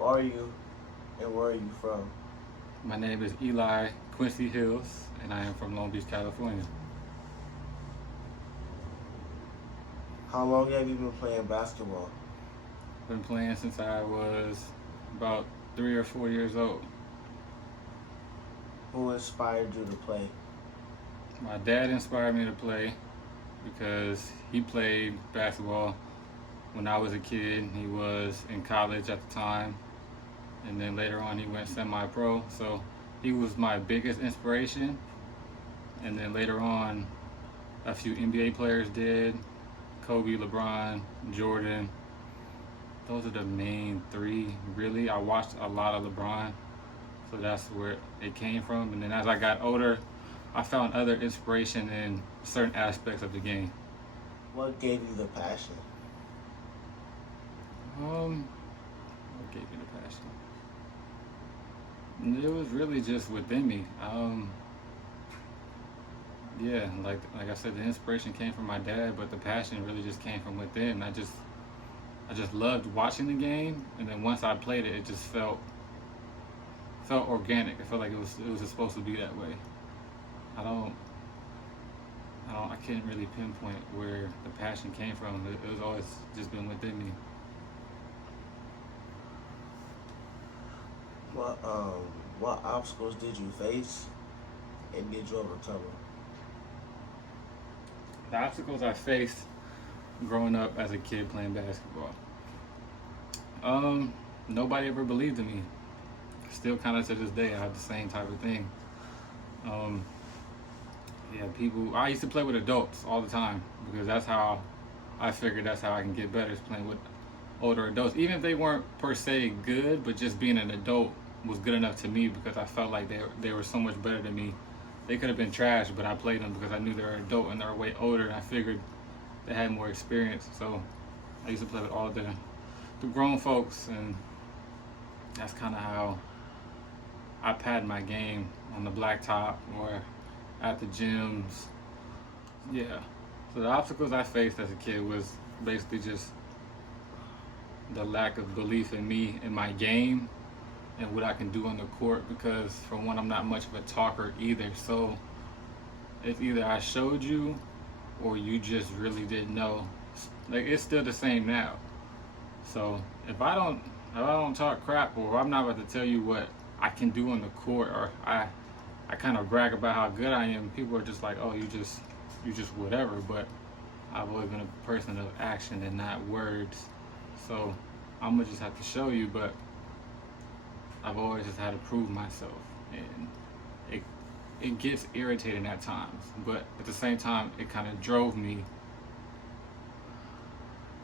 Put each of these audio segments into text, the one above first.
Who are you and where are you from? My name is Eli Quincy Hills, and I am from Long Beach, California. How long have you been playing basketball? Been playing since I was about 3 or 4 years old. Who inspired you to play? My dad inspired me to play because he played basketball when I was a kid. He was in college at the time, and then later on he went semi-pro. So he was my biggest inspiration. And then later on, a few NBA players did. Kobe, LeBron, Jordan. Those are the main three, really. I watched a lot of LeBron, so that's where it came from. And then as I got older, I found other inspiration in certain aspects of the game. What gave you the passion? What gave me the passion? It was really just within me. Yeah, like I said, the inspiration came from my dad, but the passion really just came from within. I just loved watching the game, and then once I played it, it just felt organic. I felt like it was just supposed to be that way. I don't I can't really pinpoint where the passion came from. It was always just been within me. What um what obstacles did you face and did you overcome The obstacles I faced growing up as a kid playing basketball. Nobody ever believed in me. Still, kind of to this day, I have the same type of thing. Um, yeah, people. I used to play with adults all the time because that's how I figured that's how I can get better is playing with older adults. Even if they weren't per se good, but just being an adult was good enough to me because I felt like they were so much better than me. They could have been trash, but I played them because I knew they were adult and they were way older, and I figured they had more experience. So I used to play with all the grown folks, and that's kind of how I pad my game on the blacktop or at the gyms. Yeah. So the obstacles I faced as a kid was basically just the lack of belief in me and my game and what I can do on the court because for one I'm not much of a talker either. So it's either I showed you or you just really didn't know. Like it's still the same now. So if I don't talk crap or I'm not about to tell you what I can do on the court or I kind of brag about how good I am, people are just like, oh, you just whatever. But I've always been a person of action and not words. So I'm gonna just have to show you, but I've always just had to prove myself, and it it gets irritating at times. But at the same time, it kind of drove me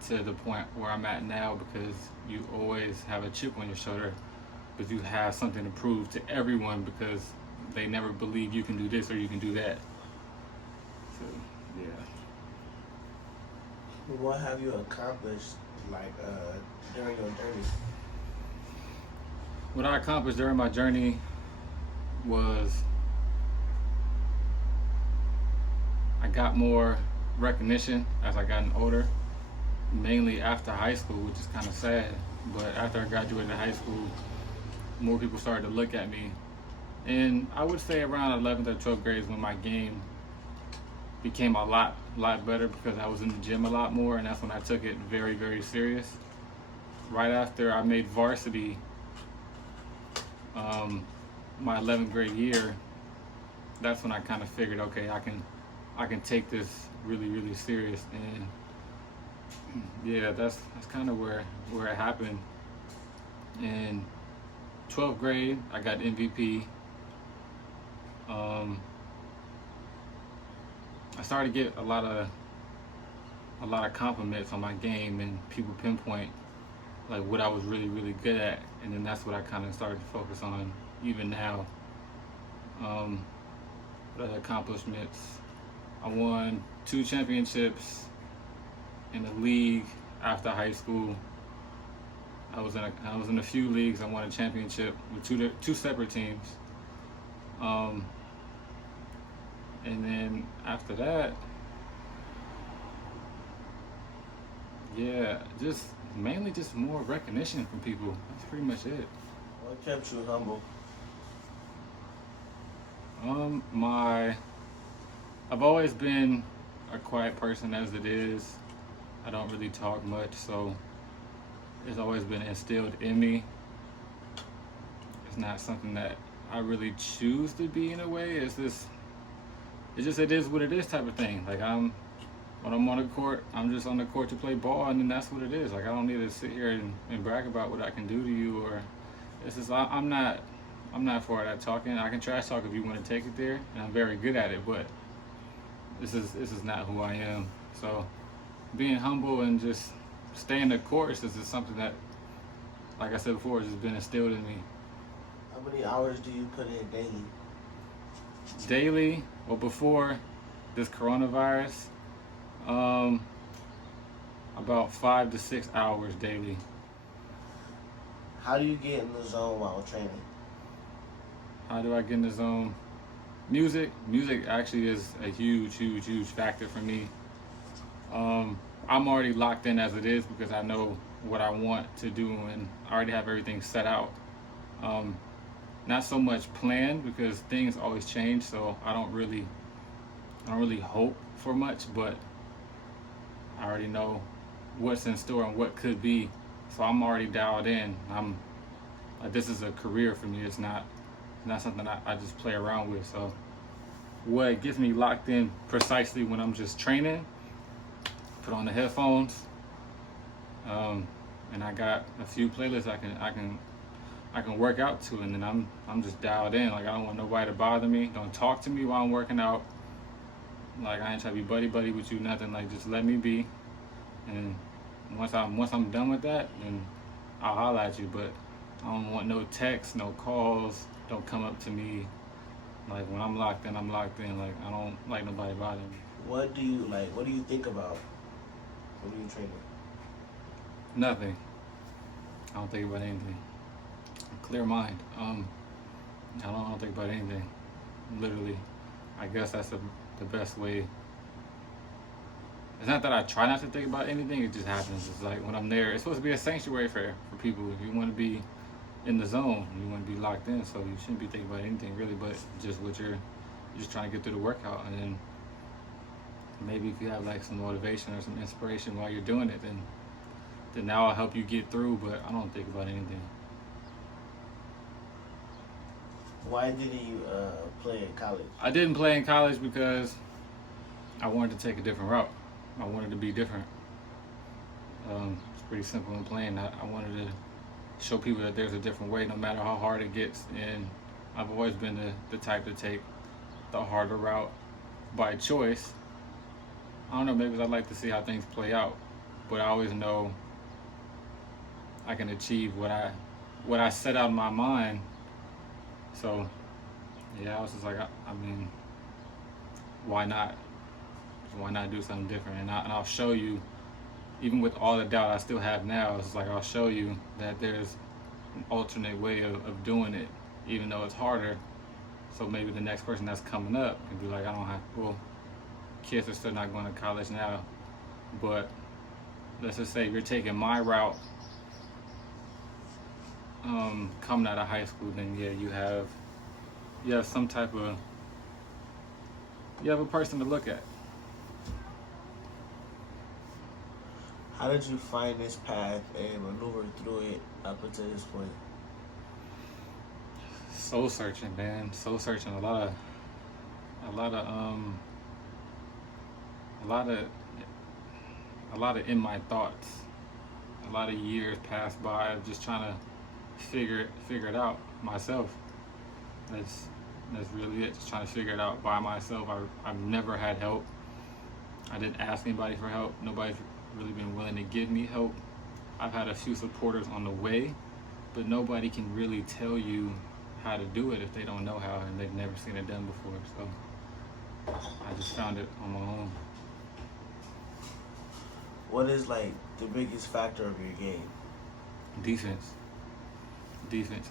to the point where I'm at now because you always have a chip on your shoulder, but you have something to prove to everyone because they never believe you can do this or you can do that. So yeah. What have you accomplished like during your journey? What I accomplished during my journey was I got more recognition as I gotten older, mainly after high school, which is kind of sad. But after I graduated high school, more people started to look at me. And I would say around 11th or 12th grade is when my game became a lot better because I was in the gym a lot more, and that's when I took it very, very serious. Right after I made varsity, um, my 11th grade year, that's when I kind of figured, okay, I can take this really, really serious. And yeah, that's kind of where it happened. In 12th grade, I got MVP. Um, I started to get a lot of compliments on my game, and people pinpoint like what I was really, really good at, and then that's what I kind of started to focus on even now. Um, what other accomplishments? I won 2 championships in the league after high school. I was in a few leagues. I won a championship with two separate teams. Um, and then after that, Yeah, just mainly just more recognition from people. That's pretty much it. What kept you humble? My I've always been a quiet person as it is. I don't really talk much, so it's always been instilled in me. It's not something that I really choose to be in a way. It's just it is what it is type of thing. Like when I'm on the court, I'm just on the court to play ball, and then that's what it is. Like I don't need to sit here and brag about what I can do to you, or it's just I'm not for that talking. I can trash talk if you want to take it there, and I'm very good at it. But this is not who I am. So being humble and just staying the course is just something that, like I said before, has just been instilled in me. How many hours do you put in daily? Daily, well, before this coronavirus, um, about 5 to 6 hours daily. How do you get in the zone while training? How do I get in the zone? Music actually is a huge factor for me. I'm already locked in as it is because I know what I want to do and I already have everything set out. Um, Not so much planned because things always change, so I don't really hope for much, but I already know what's in store and what could be. So I'm already dialed in. I'm like, this is a career for me. It's not something I just play around with. So what gets me locked in precisely when I'm just training, put on the headphones, and I got a few playlists I can work out to, and then I'm just dialed in. Like I don't want nobody to bother me. Don't talk to me while I'm working out. Like I ain't trying to be buddy with you, nothing. Like just let me be. And once I'm done with that, then I'll holler at you. But I don't want no texts, no calls. Don't come up to me. Like when I'm locked in, I'm locked in. Like I don't like nobody bothering me. What do you like? What do you think about when you training? Nothing. I don't think about anything. Clear mind. I don't think about anything. Literally, I guess that's the best way. It's not that I try not to think about anything. It just happens. It's like when I'm there, it's supposed to be a sanctuary for people. If you want to be in the zone, you want to be locked in. So you shouldn't be thinking about anything really, but just what you're just trying to get through the workout, and then maybe if you have like some motivation or some inspiration while you're doing it, then that will help you get through. But I don't think about anything. Why didn't you play in college? I didn't play in college because I wanted to take a different route. I wanted to be different. It's pretty simple in playing. I wanted to show people that there's a different way, no matter how hard it gets. And I've always been the type to take the harder route by choice. I don't know, maybe I'd like to see how things play out, but I always know I can achieve what I set out in my mind. So yeah, I was just like, I mean, why not? Why not do something different? And I'll show you, even with all the doubt I still have now, it's like I'll show you that there's an alternate way of doing it, even though it's harder. So maybe the next person that's coming up can be like, I don't have, well, kids are still not going to college now, but let's just say if you're taking my route, coming out of high school, then yeah, you have some type of, you have a person to look at. How did you find this path and maneuver through it up until this point? Soul searching, man. Soul searching. A lot of, a lot of in my thoughts. A lot of years passed by of just trying to figure it out myself. That's really it. Just trying to figure it out by myself. I've never had help. I didn't ask anybody for help. Nobody's really been willing to give me help. I've had a few supporters on the way, but nobody can really tell you how to do it if they don't know how and they've never seen it done before. So I just found it on my own. What is like the biggest factor of your game? Defense.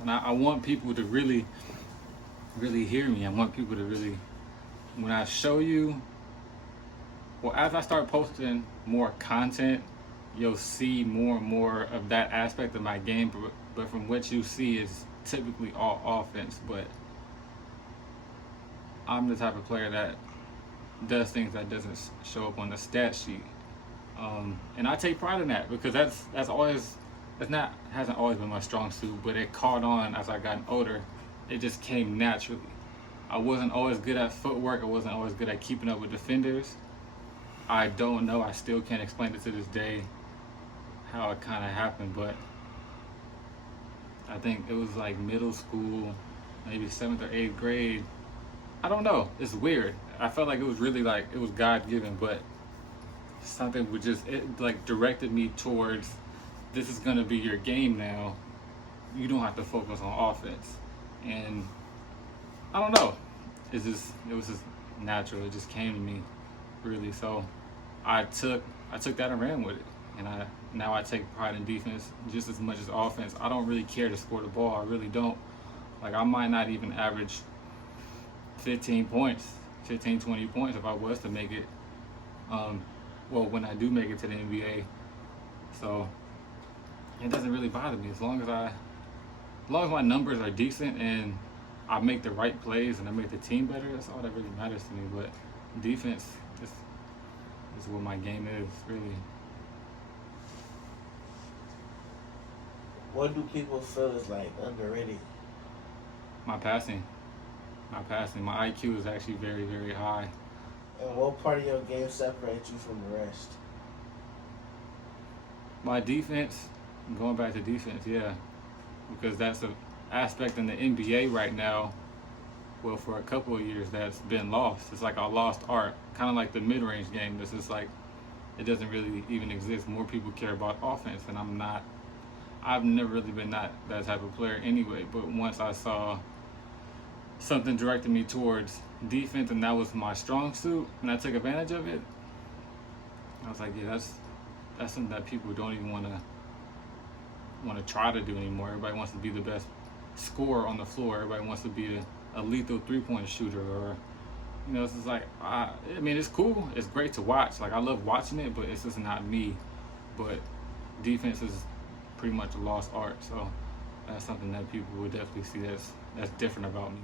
And I want people to really hear me. I want people to really, when I show you, well, as I start posting more content you'll see more and more of that aspect of my game, but from what you see is typically all offense. But I'm the type of player that does things that doesn't show up on the stat sheet, and I take pride in that because that's always that's not hasn't always been my strong suit, but it caught on as I got older. It just came naturally. I wasn't always good at footwork. I wasn't always good at keeping up with defenders. I don't know. I still can't explain it to this day how it kind of happened, but I think it was like middle school, maybe 7th or 8th grade. I don't know. It's weird. I felt like it was really like it was God given, but something would just it like directed me towards this is gonna be your game now. You don't have to focus on offense, and I don't know. It was just natural. It just came to me, really. So I took that and ran with it, and now I take pride in defense just as much as offense. I don't really care to score the ball. I really don't. Like I might not even average 15 points, 15, 20 points if I was to make it. Well, when I do make it to the NBA, so it doesn't really bother me as long as my numbers are decent and I make the right plays and I make the team better. That's all that really matters to me. But defense is what my game is really. What do people feel is like underrated? My passing, my IQ is actually very, very high. And what part of your game separates you from the rest? My defense, going back to defense, yeah, because that's an aspect in the NBA right now. Well, for a couple of years, that's been lost. It's like a lost art, kind of like the mid-range game. This is like it doesn't really even exist. More people care about offense, and I'm not. I've never really been that type of player anyway. But once I saw something directed me towards defense, and that was my strong suit, and I took advantage of it, I was like, yeah, that's something that people don't even want to try to do anymore. Everybody wants to be the best scorer on the floor. Everybody wants to be a lethal three-point shooter, or it's just like I mean, it's cool. It's great to watch. Like I love watching it, but it's just not me. But defense is pretty much a lost art. So that's something that people would definitely see that's different about me.